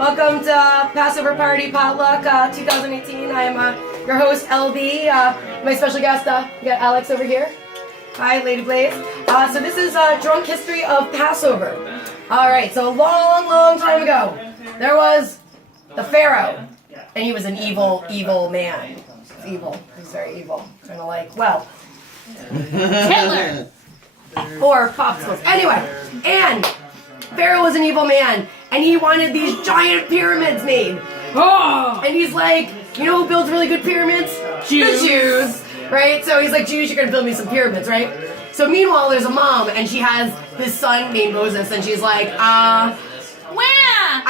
Welcome to Passover Party Potluck 2018. I am your host, LB. My special guest, we got Alex over here. Hi, Lady Blaze. So this is Drunk History of Passover. Alright, so a long, long time ago, there was the Pharaoh. And he was an evil, evil man. He's evil. He's very evil. Kind of like, well, Hitler! Or popsicles. Anyway, and Pharaoh was an evil man, and he wanted these giant pyramids made. Oh! And he's like, you know who builds really good pyramids? Jews. The Jews, right? So he's like, Jews, you're gonna build me some pyramids, right? So meanwhile, there's a mom, and she has this son named Moses, and she's like, I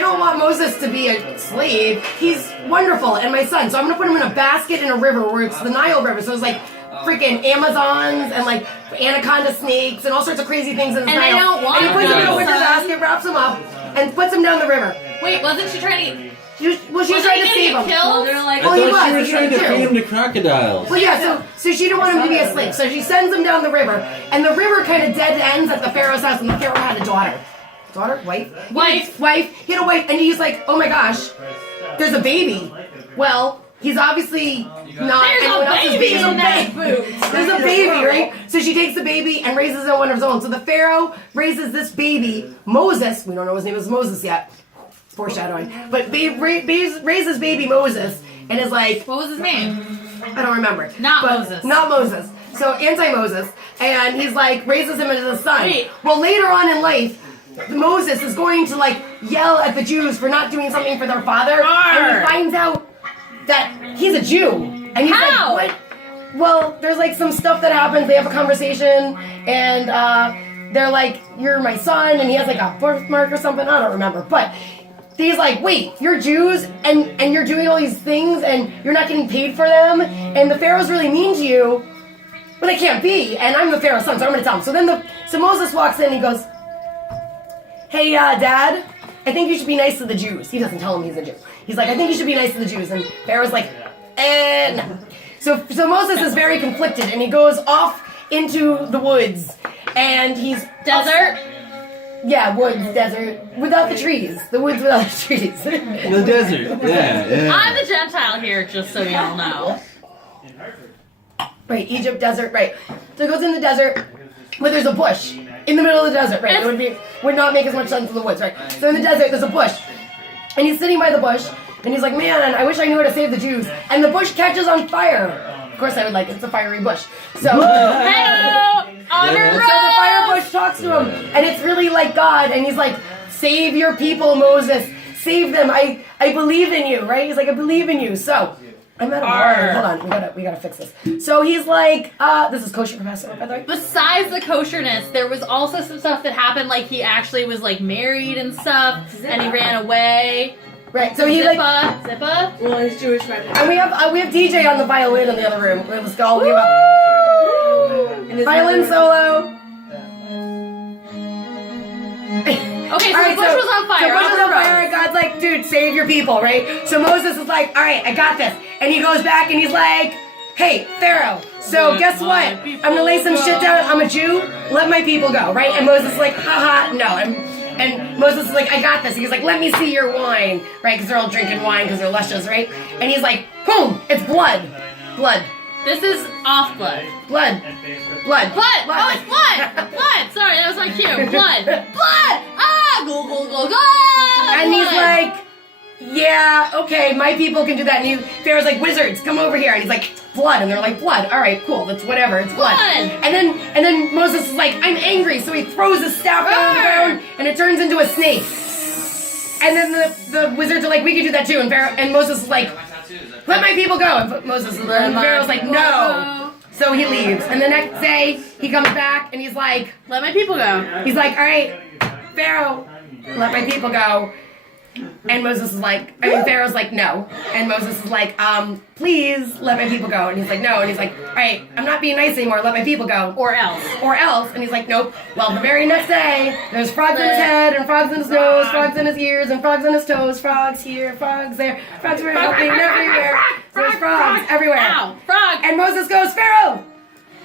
don't want Moses to be a slave. He's wonderful, and my son. So I'm gonna put him in a basket in a river where it's the Nile River. So it's like freaking Amazons and like anaconda snakes and all sorts of crazy things in the Nile. I don't want and he puts him in a wicker basket, wraps him up, and puts him down the river. Wait, wasn't she trying to? She was trying to save him. Killed? I thought she was trying to feed him to crocodiles. Well, yeah, so she didn't want him to be a slave. So she sends him down the river, and the river kind of dead ends at the Pharaoh's house, and the Pharaoh had a daughter. Daughter? Wife? Wife. He had a wife, and he's like, oh my gosh, there's a baby. Well, he's obviously not anyone else's baby. There's a baby, right? So she takes the baby and raises it one of his own. So the Pharaoh raises this baby, Moses. We don't know his name is Moses yet. Foreshadowing. But raises baby Moses and is like... What was his name? I don't remember. Moses. Not Moses. So anti-Moses. And he's like, raises him as a son. Wait. Well, later on in life, Moses is going to like yell at the Jews for not doing something for their father. And he finds out that he's a Jew. And he's How? like, what? Well, there's like some stuff that happens. They have a conversation and they're like, you're my son. And he has like a birthmark or something. I don't remember. But he's like, wait, you're Jews and you're doing all these things and you're not getting paid for them. And the Pharaoh's really mean to you. But they can't be. And I'm the Pharaoh's son, so I'm going to tell him. So Moses walks in and he goes, hey, Dad, I think you should be nice to the Jews. He doesn't tell him he's a Jew. He's like, I think you should be nice to the Jews. And Pharaoh's like, no. So Moses is very conflicted, and he goes off into the woods, and he's... Desert? Yeah, woods, desert, without the trees. The woods without the trees. The desert, yeah. I'm the Gentile here, just so y'all know. Right, Egypt, desert, right. So he goes in the desert, where there's a bush. In the middle of the desert, right? It would not make as much sense in the woods, right? So in the desert, there's a bush. And he's sitting by the bush, and he's like, man, I wish I knew how to save the Jews. And the bush catches on fire. Of course I would like it. It's a fiery bush. So, Hello! On a so the fire bush talks to him, and it's really like God, and he's like, save your people, Moses. Save them. I believe in you, right? He's like, I believe in you. So, I'm at a bar. Hold on, we gotta fix this. So he's like, this is kosher for Passover, by the way. Besides the kosherness, there was also some stuff that happened, like he actually was like married and stuff, and he ran away. Right, so he Zippa? Well, he's Jewish right now. and we have DJ on the violin in the other room. It was all about violin solo. Okay, so Alright, the bush was on fire. So bush was on fire, and God's like, dude, save your people, right? So Moses is like, alright, I got this. And he goes back and he's like, hey, Pharaoh, so guess what? I'm gonna lay some shit down. I'm a Jew. Let my people go, right? And Moses is like, haha, no. And Moses is like, I got this. He's like, let me see your wine, right? Because they're all drinking wine because they're luscious, right? And he's like, boom, it's blood. Blood. This is off blood. Blood. Oh, it's blood! Blood! Sorry, that was my cue. Blood! Blood! Ah! Go, go, go, go! And he's like, yeah, okay, my people can do that. And Pharaoh's like, wizards, come over here. And he's like, blood. And they're like, blood. All right, cool. That's whatever. It's blood. And then Moses is like, I'm angry. So he throws his staff down on the ground, and it turns into a snake. And then the wizards are like, we can do that too. And Moses is like, let my people go. And Pharaoh's like, no. So he leaves. And the next day, he comes back, and he's like, Let my people go. he's like, all right, Pharaoh, let my people go. And Moses is like, Pharaoh's like, no. And Moses is like, please let my people go. And he's like, no. And he's like, all right, I'm not being nice anymore. Let my people go. Or else. And he's like, nope. Well, the very next day, there's frogs in his head, and frogs in his nose, frogs in his ears, and frogs in his toes, frogs here, frogs there, frogs everywhere. There's frogs everywhere. Ow, frog. And Moses goes, Pharaoh,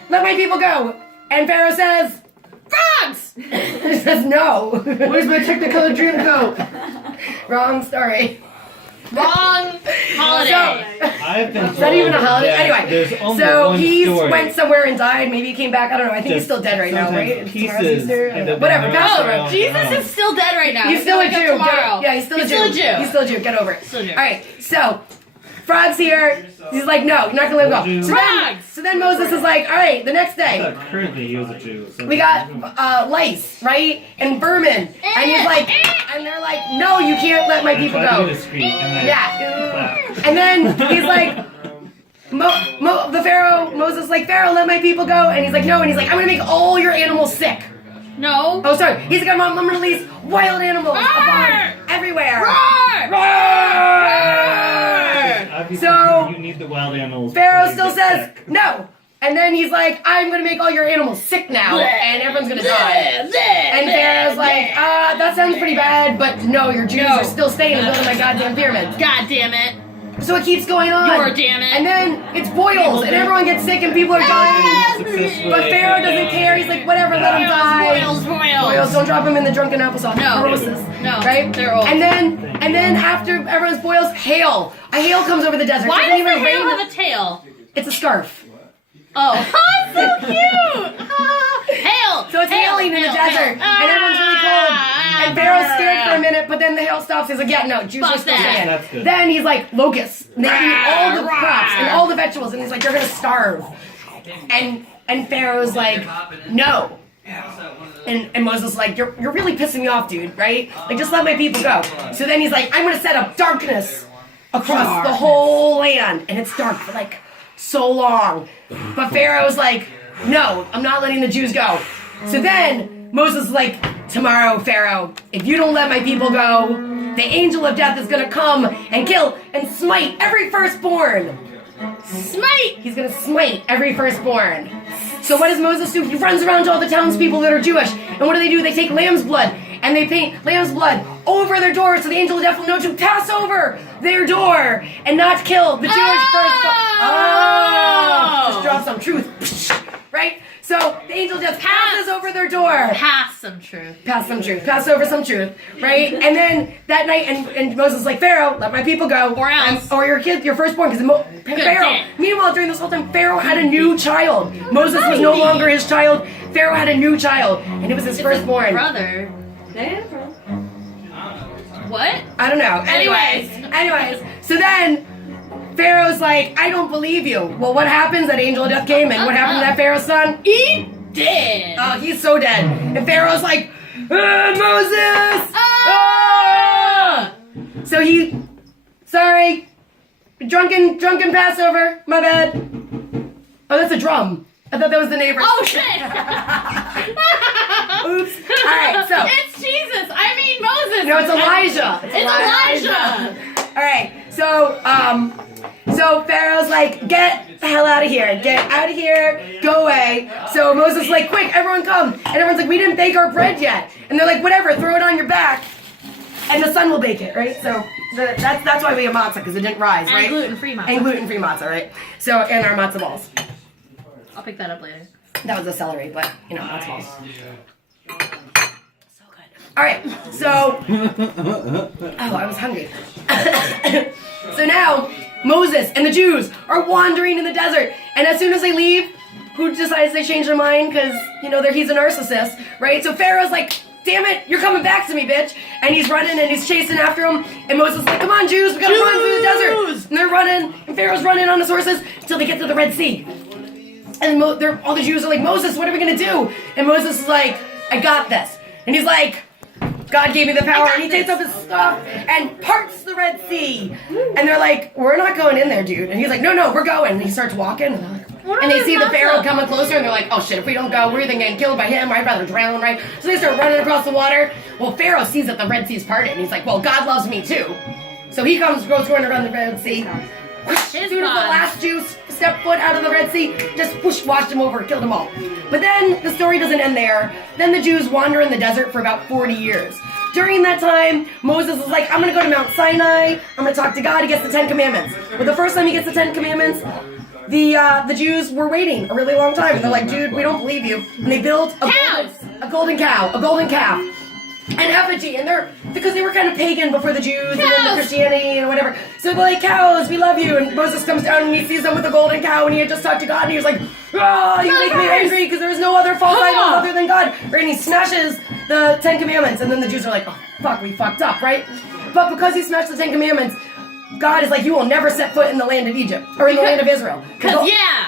let my people go. And Pharaoh says, frogs! he says, no. Where's my Technicolor Dreamcoat? Wrong story. Wrong holiday. I've been told Is that even a holiday? that Anyway, there's only so one he story. went somewhere and died. Maybe he came back. I don't know. I think he's Just still dead right now, sometimes right? Tomorrow's pieces Easter? I don't end know. up Whatever. in Passover. the- Jesus is still dead right now. He's still a gonna wake Jew. up tomorrow. Yeah, he's still a Jew. Still a Jew. He's still a Jew. Get over it. Still a Jew. All right. So, Frog's here. He's like, no, you're not gonna let him go. Jew. So then Moses is like, all right, the next I day. thought currently he was a Jew. So We got lice, right? And vermin. And he's like, and they're like, no, you can't let my people I tried to go. be discreet, and I Yeah. clapped. And then he's like, Moses is like, Pharaoh, let my people go. And he's like, no. And he's like, I'm gonna make all your animals sick. No. Oh, sorry. He's like, I'm gonna release wild animals upon everywhere. Roar! Obviously, So, you need the wild animals. Pharaoh before still you get says sick. no. And then he's like, I'm gonna make all your animals sick now, and everyone's gonna die. And Pharaoh's like, that sounds pretty bad, but no, your Jews are still staying and building my goddamn pyramids. God damn it. So it keeps going on. You're damn it. And then it's boils, and everyone gets sick, and people are dying. Successfully, But Pharaoh doesn't care. He's like, whatever, let him die. Boils, don't drop him in the drunken applesauce. No. Roses. No, Right? they're old. And then after everyone's boils, hail. A hail comes over the desert. Why Doesn't does the even hail rain. have a tail? It's a scarf. Oh, so cute! Hail! So it's hailing in the desert, and everyone's really cold. And Pharaoh's scared for a minute, but then the hail stops. He's like, yeah, no, Jews are Fuck still that. staying. That's good. Then he's like, locusts. And they eat all the crops and all the vegetables, and he's like, you're gonna starve. And Pharaoh's like, no. And Moses is like, you're really pissing me off, dude, right? Like, just let my people go. So then he's like, I'm gonna set up darkness across the whole land. And it's dark for like so long. But Pharaoh's like, no, I'm not letting the Jews go. So then Moses is like, tomorrow, Pharaoh, if you don't let my people go, the angel of death is gonna come and kill and smite every firstborn. Smite! He's gonna smite every firstborn. So what does Moses do? He runs around to all the townspeople that are Jewish. And what do? They take lamb's blood and they paint lamb's blood over their doors so the angel of death will know to pass over their door and not kill the Jewish firstborn. Oh! Just drop some truth. Right? So the angel of death passes over their door. Pass some truth. Pass some truth. Pass over some truth. Right? And then that night, and Moses is like, Pharaoh, let my people go. Or else. Or your kid, your firstborn. Because Pharaoh, day. meanwhile, during this whole time, Pharaoh had a new child. Moses was no longer his child. Pharaoh had a new child. And it was his firstborn. Brother. What? I don't know. Anyways. So then, Pharaoh's like, I don't believe you. Well, what happens? That angel of death came, and what happened to that Pharaoh's son? He did. Oh, he's so dead. And Pharaoh's like, Moses! Ah! So sorry, drunken Passover, my bad. Oh, that's a drum. I thought that was the neighbor. Oh shit! Oops. All right, so. It's Jesus. I mean Moses. No, it's Elijah. It's Elijah. All right, so Pharaoh's like, get the hell out of here. Get out of here. Go away. So Moses is like, quick, everyone come. And everyone's like, we didn't bake our bread yet. And they're like, whatever, throw it on your back. And the sun will bake it, right? So that's why we have matzah, because it didn't rise, right? And gluten-free matzah. And gluten-free matzah, right? So, and our matzah balls. I'll pick that up later. That was a celery, but, matzah balls. So good. All right, so... Oh, I was hungry. So now, Moses and the Jews are wandering in the desert. And as soon as they leave, who decides they change their mind? Because, he's a narcissist, right? So Pharaoh's like, damn it, you're coming back to me, bitch. And he's running and he's chasing after him. And Moses is like, come on, Jews, we gotta run through the desert. And they're running, and Pharaoh's running on his horses until they get to the Red Sea. And all the Jews are like, Moses, what are we gonna do? And Moses is like, I got this. And he's like, God gave me the power. And he takes up his stuff and parts the Red Sea. And they're like, we're not going in there, dude. And he's like, no, we're going. And he starts walking. And they're like, and they see the Pharaoh coming closer, and they're like, oh shit, if we don't go, we're either getting killed by him, or I'd rather drown, right? So they start running across the water. Well, Pharaoh sees that the Red Sea's parted, and he's like, well, God loves me too. So he goes running around the Red Sea. As soon as the last Jew stepped foot out of the Red Sea, just washed him over, killed them all. But then the story doesn't end there. Then the Jews wander in the desert for about 40 years. During that time, Moses is like, I'm going to go to Mount Sinai. I'm going to talk to God. He gets the 10 Commandments. But the first time he gets the 10 Commandments, the Jews were waiting a really long time. And they're like, dude, we don't believe you. And they built a golden calf. and effigy, and they're because they were kind of pagan before the Jews and then the Cows. Christianity and whatever. So they're like, cows, we love you. And Moses comes down and he sees them with a golden cow, and he had just talked to God, and he was like, oh, you make me angry because there's no other false idol other than God. Right? And he smashes the 10 Commandments, and then the Jews are like, oh fuck, we fucked up, right? But because he smashed the 10 Commandments, God is like, you will never set foot in the land of Egypt or in the land of Israel.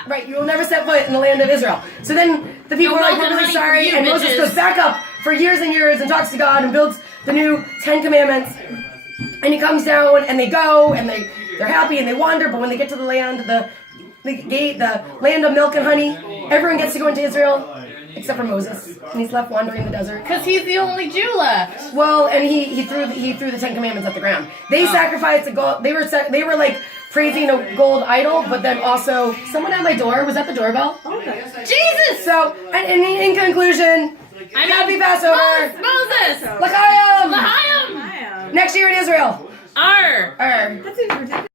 Right, you will never set foot in the land of Israel. So then the people are like, we're really sorry, and Moses goes back up for years and years and talks to God and builds the new 10 Commandments. And he comes down, and they go, and they're happy, and they wander, but when they get to the land, the land of milk and honey, everyone gets to go into Israel, except for Moses, and he's left wandering the desert. Because he's the only Jew left. Well, and he threw the 10 Commandments at the ground. They sacrificed a gold. They were like praising a gold idol, but then also someone at my door. Was that the doorbell? Jesus! So, and in conclusion, happy Passover. Moses! L'chaim! L'chaim! Next year in Israel. Arr! Arr. That seems ridiculous.